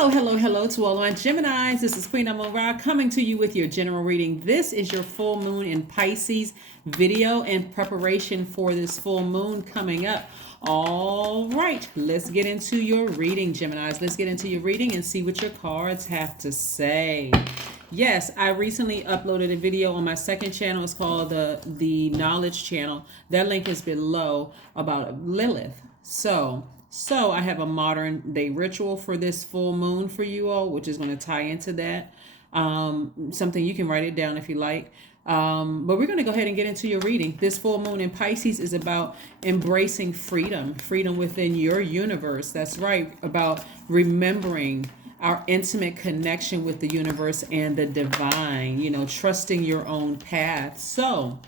Hello to all my Geminis. This is Queen Amun Ra coming to you with your general reading. This is your full moon in Pisces video in preparation for this full moon coming up. All right, let's get into your reading, Geminis. Let's get into your reading and see what your cards have to say. Yes, I recently uploaded a video on my second channel. It's called the Knowledge Channel. That link is below about Lilith. So I have a modern day ritual for this full moon for you all, which is going to tie into that. Something you can write it down if you like. But we're going to go ahead and get into your reading. This full moon in Pisces is about embracing freedom within your universe. That's right, about remembering our intimate connection with the universe and the divine, trusting your own path. So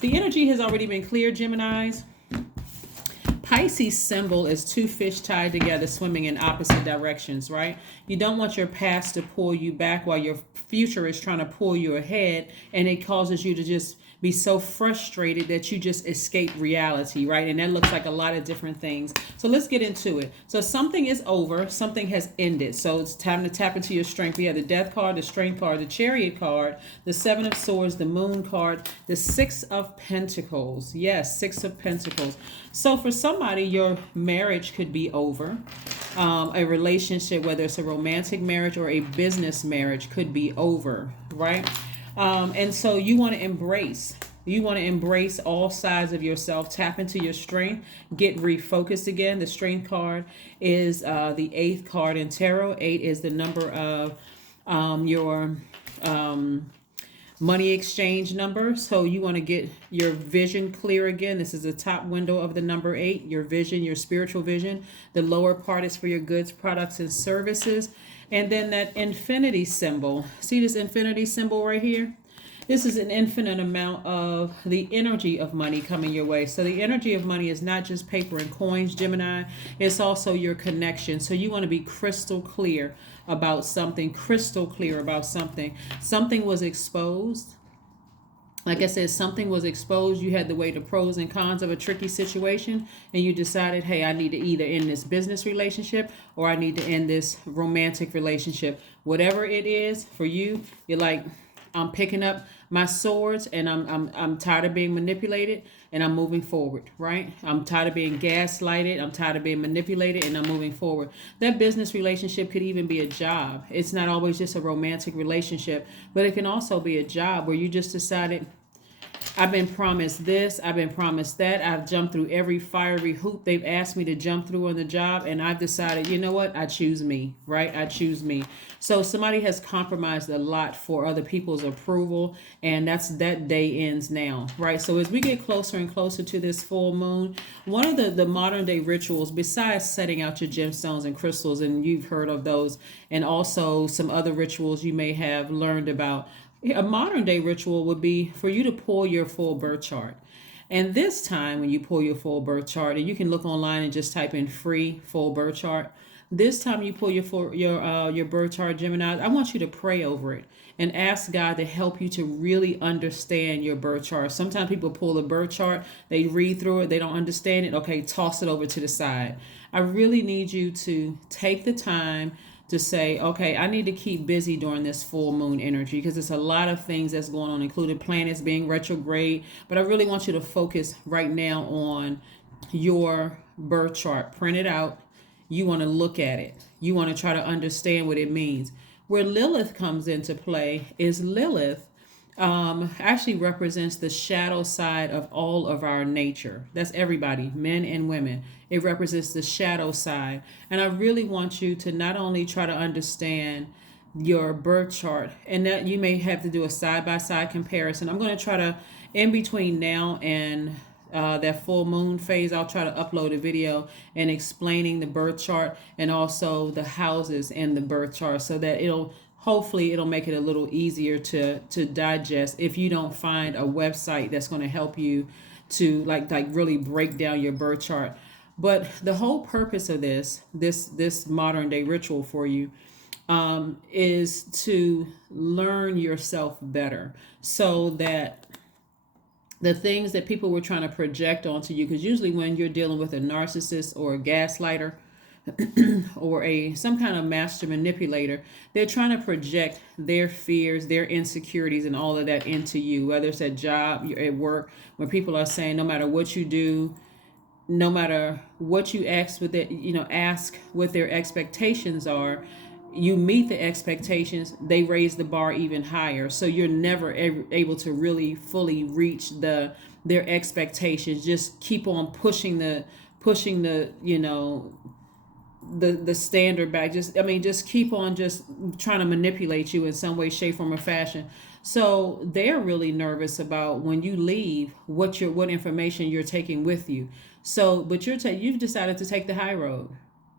the energy has already been cleared, Geminis. Pisces symbol is two fish tied together swimming in opposite directions, right? You don't want your past to pull you back while your future is trying to pull you ahead, and it causes you to just be so frustrated that you just escape reality, right? And that looks like a lot of different things. So let's get into it. So something is over, something has ended. So it's time to tap into your strength. We have the Death card, the Strength card, the Chariot card, the Seven of Swords, the Moon card, the Six of Pentacles. Yes, Six of Pentacles. So for somebody, your marriage could be over. A relationship, whether it's a romantic marriage or a business marriage, could be over, right? And so you want to embrace all sides of yourself, tap into your strength, get refocused again. The Strength card is the 8th card in tarot. 8 is the number of your money exchange number. So you want to get your vision clear again. This is the top window of the number 8, your vision, your spiritual vision. The lower part is for your goods, products, and services. And then that infinity symbol. See this infinity symbol right here? This is an infinite amount of the energy of money coming your way. So the energy of money is not just paper and coins, Gemini. It's also your connection. So you want to be crystal clear about something, Something was exposed. Like I said, something was exposed. You had to weigh the pros and cons of a tricky situation, and you decided, hey, I need to either end this business relationship or I need to end this romantic relationship. Whatever it is for you, you're like, I'm picking up my swords and I'm tired of being manipulated and I'm moving forward, right? I'm tired of being gaslighted. I'm tired of being manipulated and I'm moving forward. That business relationship could even be a job. It's not always just a romantic relationship, but it can also be a job where you just decided, I've been promised this, I've been promised that. I've jumped through every fiery hoop they've asked me to jump through on the job, and I've decided, you know what? I choose me, right? I choose me. So somebody has compromised a lot for other people's approval, and that day ends now, right? So as we get closer and closer to this full moon, one of the modern day rituals, besides setting out your gemstones and crystals, and you've heard of those, and also some other rituals you may have learned about, a modern day ritual would be for you to pull your full birth chart. And this time when you pull your full birth chart, and you can look online and just type in free full birth chart. This time you pull your birth chart, Gemini, I want you to pray over it and ask God to help you to really understand your birth chart. Sometimes people pull the birth chart, they read through it, they don't understand it. Okay, toss it over to the side. I really need you to take the time to say, okay, I need to keep busy during this full moon energy because there's a lot of things that's going on, including planets being retrograde. But I really want you to focus right now on your birth chart. Print it out. You want to look at it. You want to try to understand what it means. Where Lilith comes into play is Lilith actually represents the shadow side of all of our nature. That's everybody, men and women. It represents the shadow side. And I really want you to not only try to understand your birth chart, and that you may have to do a side-by-side comparison. I'm going to try to, in between now and that full moon phase, I'll try to upload a video and explaining the birth chart and also the houses in the birth chart so that hopefully it'll make it a little easier to digest if you don't find a website that's going to help you to like really break down your birth chart. But the whole purpose of this modern day ritual for you is to learn yourself better so that the things that people were trying to project onto you, because usually when you're dealing with a narcissist or a gaslighter, or some kind of master manipulator, they're trying to project their fears, their insecurities, and all of that into you. Whether it's at job, you're at work, where people are saying, no matter what you do, no matter what you ask with it, ask what their expectations are. You meet the expectations, they raise the bar even higher. So you're never able to really fully reach their expectations. Just keep on pushing the the standard back. Just keep on just trying to manipulate you in some way, shape, form, or fashion. So they're really nervous about when you leave what information you're taking with you. So, but you've decided to take the high road.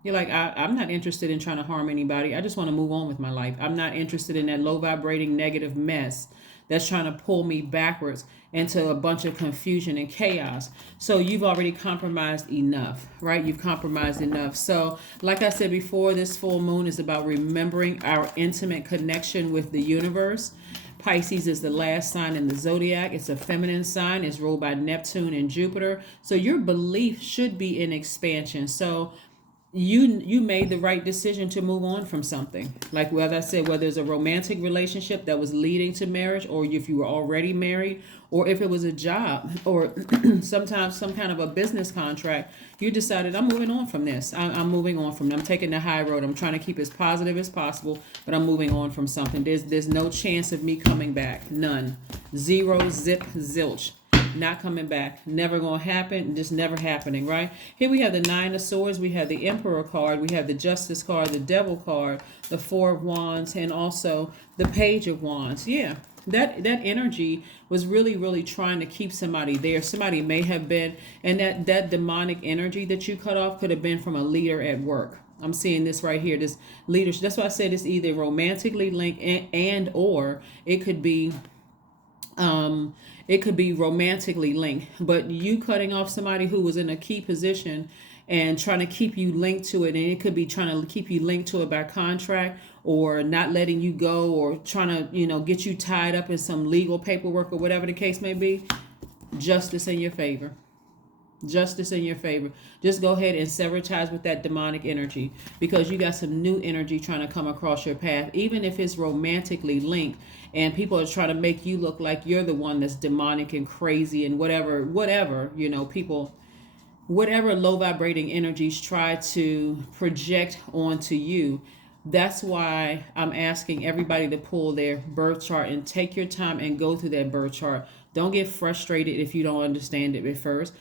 You're like, I'm not interested in trying to harm anybody. I just want to move on with my life. I'm not interested in that low vibrating negative mess that's trying to pull me backwards into a bunch of confusion and chaos. So you've already compromised enough, right? You've compromised enough. So like I said before, this full moon is about remembering our intimate connection with the universe. Pisces is the last sign in the zodiac. It's a feminine sign. It's ruled by Neptune and Jupiter. So your belief should be in expansion. So you made the right decision to move on from something. Like whether it's a romantic relationship that was leading to marriage, or if you were already married, or if it was a job, or sometimes some kind of a business contract, you decided, I'm moving on from this. I'm moving on from it. I'm taking the high road. I'm trying to keep as positive as possible, but I'm moving on from something. There's no chance of me coming back. None. Zero, zip, zilch. Not coming back. Never going to happen. Just never happening, right? Here we have the Nine of Swords. We have the Emperor card. We have the Justice card, the Devil card, the Four of Wands, and also the Page of Wands. Yeah. That energy was really, really trying to keep somebody there. Somebody may have been, and that demonic energy that you cut off could have been from a leader at work. I'm seeing this right here. This leadership. That's why I said it's either romantically linked and or it could be romantically linked. But you cutting off somebody who was in a key position and trying to keep you linked to it, and it could be trying to keep you linked to it by contract, or not letting you go, or trying to get you tied up in some legal paperwork, or whatever the case may be. Justice in your favor. Justice in your favor. Just go ahead and sever ties with that demonic energy, because you got some new energy trying to come across your path. Even if it's romantically linked and people are trying to make you look like you're the one that's demonic and crazy and whatever, people, whatever low vibrating energies try to project onto you. That's why I'm asking everybody to pull their birth chart and take your time and go through that birth chart. Don't get frustrated if you don't understand it at first.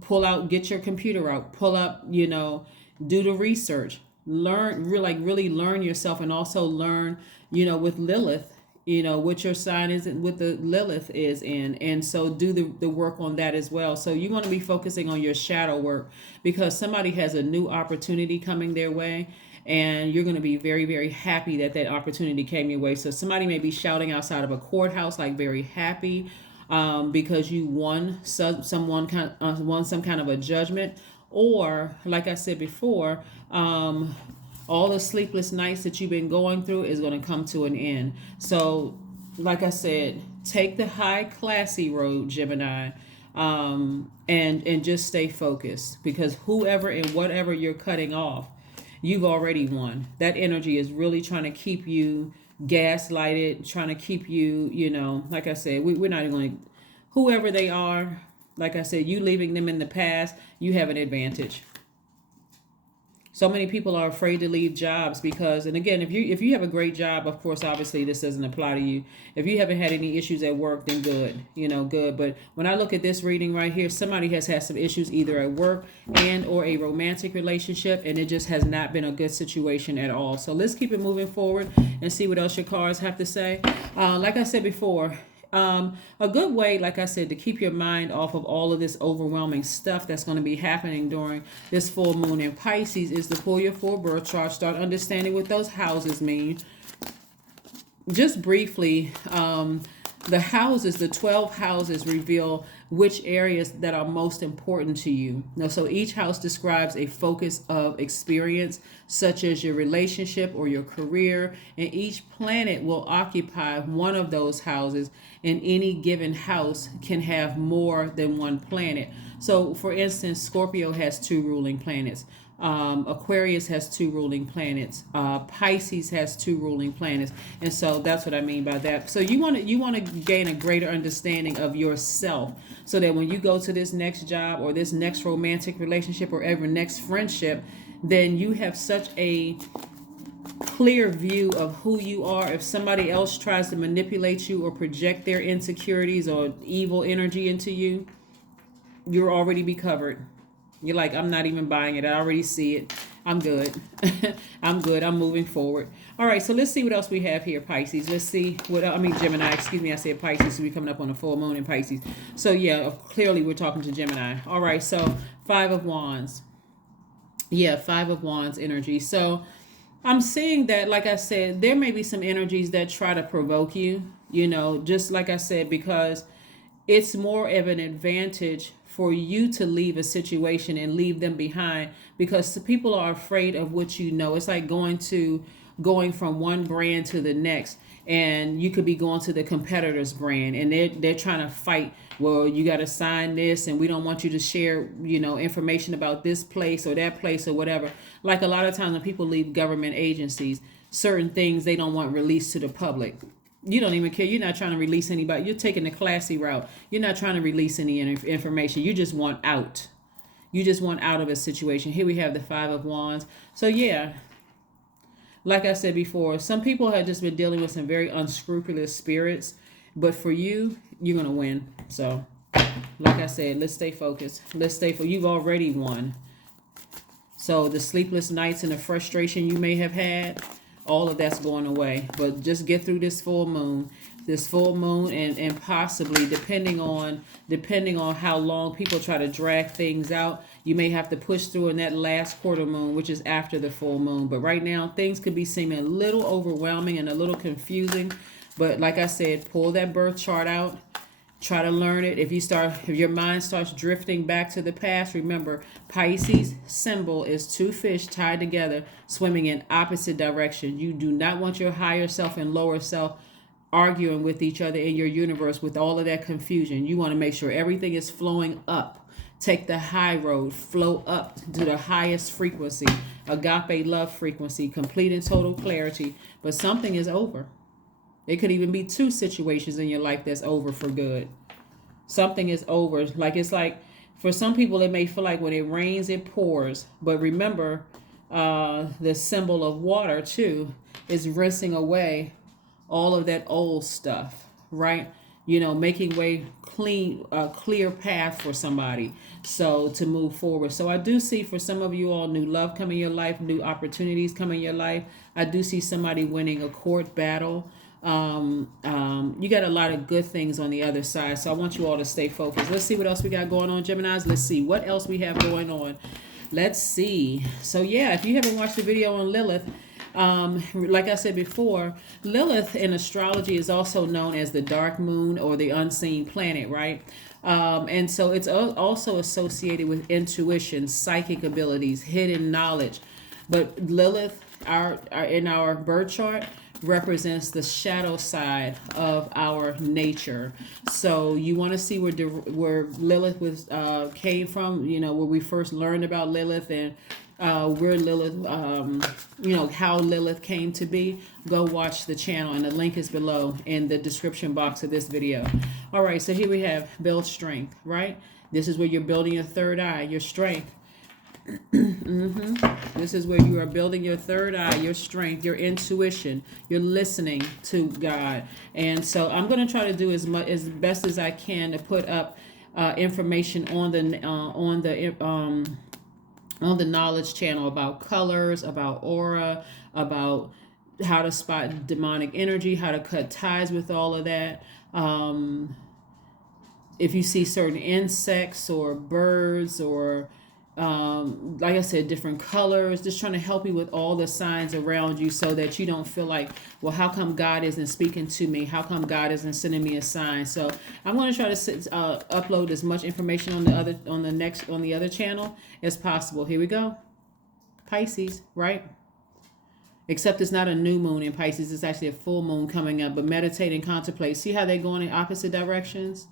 Pull out, get your computer out, pull up, do the research, learn, really learn yourself, and also learn, with Lilith, what your sign is and what the Lilith is in. And so do the work on that as well. So you want to be focusing on your shadow work, because somebody has a new opportunity coming their way. And you're going to be very, very happy that opportunity came your way. So somebody may be shouting outside of a courthouse, like very happy, because you won some kind of a judgment, or like I said before, all the sleepless nights that you've been going through is going to come to an end. So, like I said, take the high classy road, Gemini, and just stay focused, because whoever and whatever you're cutting off, you've already won. That energy is really trying to keep you gaslighted, trying to keep you, like I said, we're not even going to, whoever they are, like I said, you leaving them in the past, you have an advantage. So many people are afraid to leave jobs because, and again, if you have a great job, of course, obviously this doesn't apply to you. If you haven't had any issues at work, then good, good. But when I look at this reading right here, somebody has had some issues either at work and or a romantic relationship, and it just has not been a good situation at all. So let's keep it moving forward and see what else your cards have to say. Like I said before, a good way, like I said, to keep your mind off of all of this overwhelming stuff that's going to be happening during this full moon in Pisces is to pull your full birth chart, start understanding what those houses mean. Just briefly, the houses, the 12 houses reveal which areas that are most important to you. Now, so each house describes a focus of experience, such as your relationship or your career, and each planet will occupy one of those houses, and any given house can have more than one planet. So, for instance, Scorpio has 2 ruling planets. Aquarius has 2 ruling planets. Pisces has 2 ruling planets, and so that's what I mean by that. So you want to gain a greater understanding of yourself, so that when you go to this next job or this next romantic relationship or ever next friendship, then you have such a clear view of who you are. If somebody else tries to manipulate you or project their insecurities or evil energy into you, you'll already be covered. You're like, I'm not even buying it. I already see it. I'm good. I'm good. I'm moving forward. All right, so let's see what else we have here, Pisces. Let's see what, Gemini, excuse me, I said Pisces, so we're coming up on a full moon in Pisces. So yeah, clearly we're talking to Gemini. All right, so 5 of Wands. Yeah, 5 of Wands energy. So I'm seeing that, like I said, there may be some energies that try to provoke you, just like I said, because it's more of an advantage for you to leave a situation and leave them behind, because people are afraid of what you know. It's like going from one brand to the next, and you could be going to the competitor's brand, and they're trying to fight. Well, you got to sign this, and we don't want you to share, information about this place or that place or whatever. Like a lot of times when people leave government agencies, certain things they don't want released to the public. You don't even care. You're not trying to release anybody. You're taking the classy route. You're not trying to release any information. You just want out. You just want out of a situation. Here we have the 5 of Wands. So yeah, like I said before, some people have just been dealing with some very unscrupulous spirits, but for you, you're going to win. So like I said, let's stay focused. You've already won. So the sleepless nights and the frustration you may have had, all of that's going away. But just get through this full moon. And possibly depending on how long people try to drag things out, you may have to push through in that last quarter moon, which is after the full moon. But right now things could be seeming a little overwhelming and a little confusing. But like I said, pull that birth chart out. Try to learn it. If your mind starts drifting back to the past, remember Pisces symbol is 2 fish tied together, swimming in opposite direction. You do not want your higher self and lower self arguing with each other in your universe with all of that confusion. You want to make sure everything is flowing up. Take the high road, flow up to the highest frequency, agape love frequency, complete and total clarity. But something is over. It could even be 2 situations in your life that's over for good. Something is over. It's like for some people, it may feel like when it rains, it pours. But remember, the symbol of water too is rinsing away all of that old stuff, right? Making way clear path for somebody. So to move forward. So I do see for some of you all new love coming in your life, new opportunities coming in your life. I do see somebody winning a court battle. You got a lot of good things on the other side. So I want you all to stay focused. Let's see what else we got going on, Geminis. Let's see what else we have going on. Let's see. So yeah, if you haven't watched the video on Lilith, like I said before, Lilith in astrology is also known as the dark moon or the unseen planet, right? And so it's also associated with intuition, psychic abilities, hidden knowledge. But Lilith, in our birth chart, represents the shadow side of our nature. So you want to see where Lilith came from, where we first learned about Lilith and where Lilith, how Lilith came to be. Go watch the channel, and the link is below in the description box of this video. All right, so here we have build strength, right? This is where you're building your third eye, your strength. This is where you are building your third eye, your strength, your intuition. You're listening to God. And so I'm going to try to do as best as I can to put up information on the knowledge channel about colors, about aura, about how to spot demonic energy, how to cut ties with all of that. If you see certain insects or birds or like I said, different colors, just trying to help you with all the signs around you so that you don't feel like, well, how come God isn't speaking to me? How come God isn't sending me a sign? So I'm going to try to upload as much information on the other channel as possible. Here we go. Pisces, right? Except it's not a new moon in Pisces. It's actually a full moon coming up. But meditate and contemplate. See how they're going in opposite directions?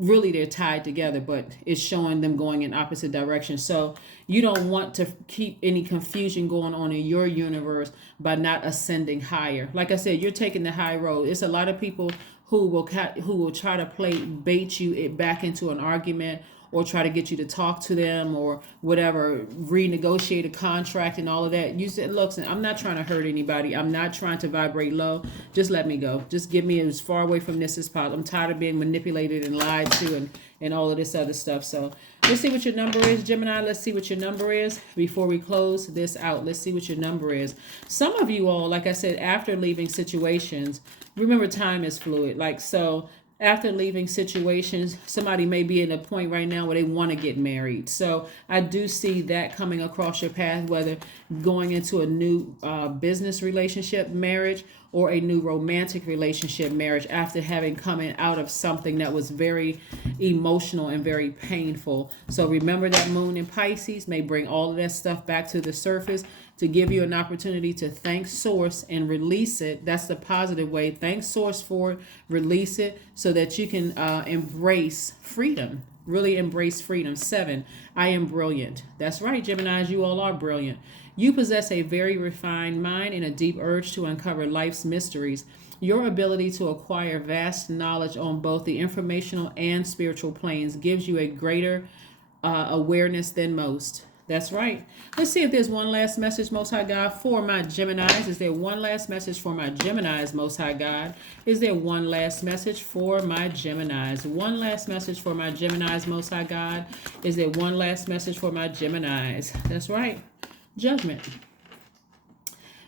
really they're tied together, but it's showing them going in opposite directions. So you don't want to keep any confusion going on in your universe by not ascending higher. Like I said, you're taking the high road. It's a lot of people who will try to bait you back into an argument, or try to get you to talk to them, or whatever, renegotiate a contract and all of that. You said, look, I'm not trying to hurt anybody. I'm not trying to vibrate low. Just let me go. Just get me as far away from this as possible. I'm tired of being manipulated and lied to and all of this other stuff. So let's see what your number is, Gemini. Let's see what your number is before we close this out. Let's see what your number is. Some of you all, like I said, after leaving situations, remember time is fluid. Like, so after leaving situations, somebody may be at a point right now where they want to get married. So I do see that coming across your path, whether going into a new business relationship, marriage, or a new romantic relationship, marriage, after having coming out of something that was very emotional and very painful. So remember that moon in Pisces may bring all of that stuff back to the surface to give you an opportunity to thank source and release it. That's the positive way. Thank source for it, release it, so that you can embrace freedom. Really embrace freedom. 7, I am brilliant. That's right, Geminis, you all are brilliant. You possess a very refined mind and a deep urge to uncover life's mysteries. Your ability to acquire vast knowledge on both the informational and spiritual planes gives you a greater awareness than most. That's right. Let's see if there's one last message, Most High God, for my Geminis. Is there one last message for my Geminis, Most High God? Is there one last message for my Geminis? One last message for my Geminis, Most High God. Is there one last message for my Geminis? That's right. Judgment.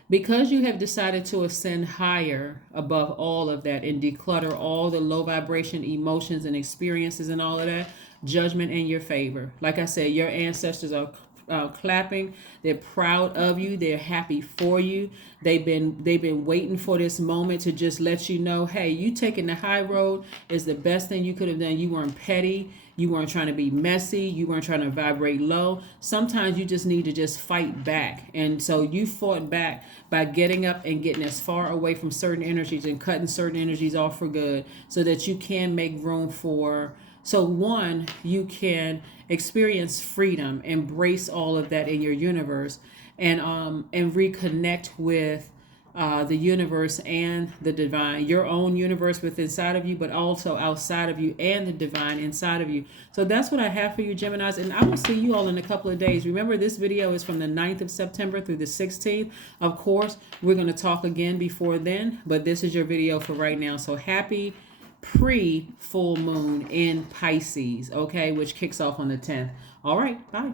Because you have decided to ascend higher above all of that and declutter all the low vibration emotions and experiences and all of that, judgment in your favor. Like I said, your ancestors are clapping. They're proud of you. They're happy for you. They've been waiting for this moment to just let you know, hey, you taking the high road is the best thing you could have done. You weren't petty. You weren't trying to be messy. You weren't trying to vibrate low. Sometimes you just need to just fight back. And so you fought back by getting up and getting as far away from certain energies and cutting certain energies off for good, so that you can make room for, so one, you can experience freedom, embrace all of that in your universe, and reconnect with the universe and the divine, your own universe within inside of you, but also outside of you, and the divine inside of you. So that's what I have for you, Geminis, and I will see you all in a couple of days. Remember, this video is from the 9th of September through the 16th. Of course, we're going to talk again before then, but this is your video for right now. So happy pre-full moon in Pisces, okay, which kicks off on the 10th. All right, bye.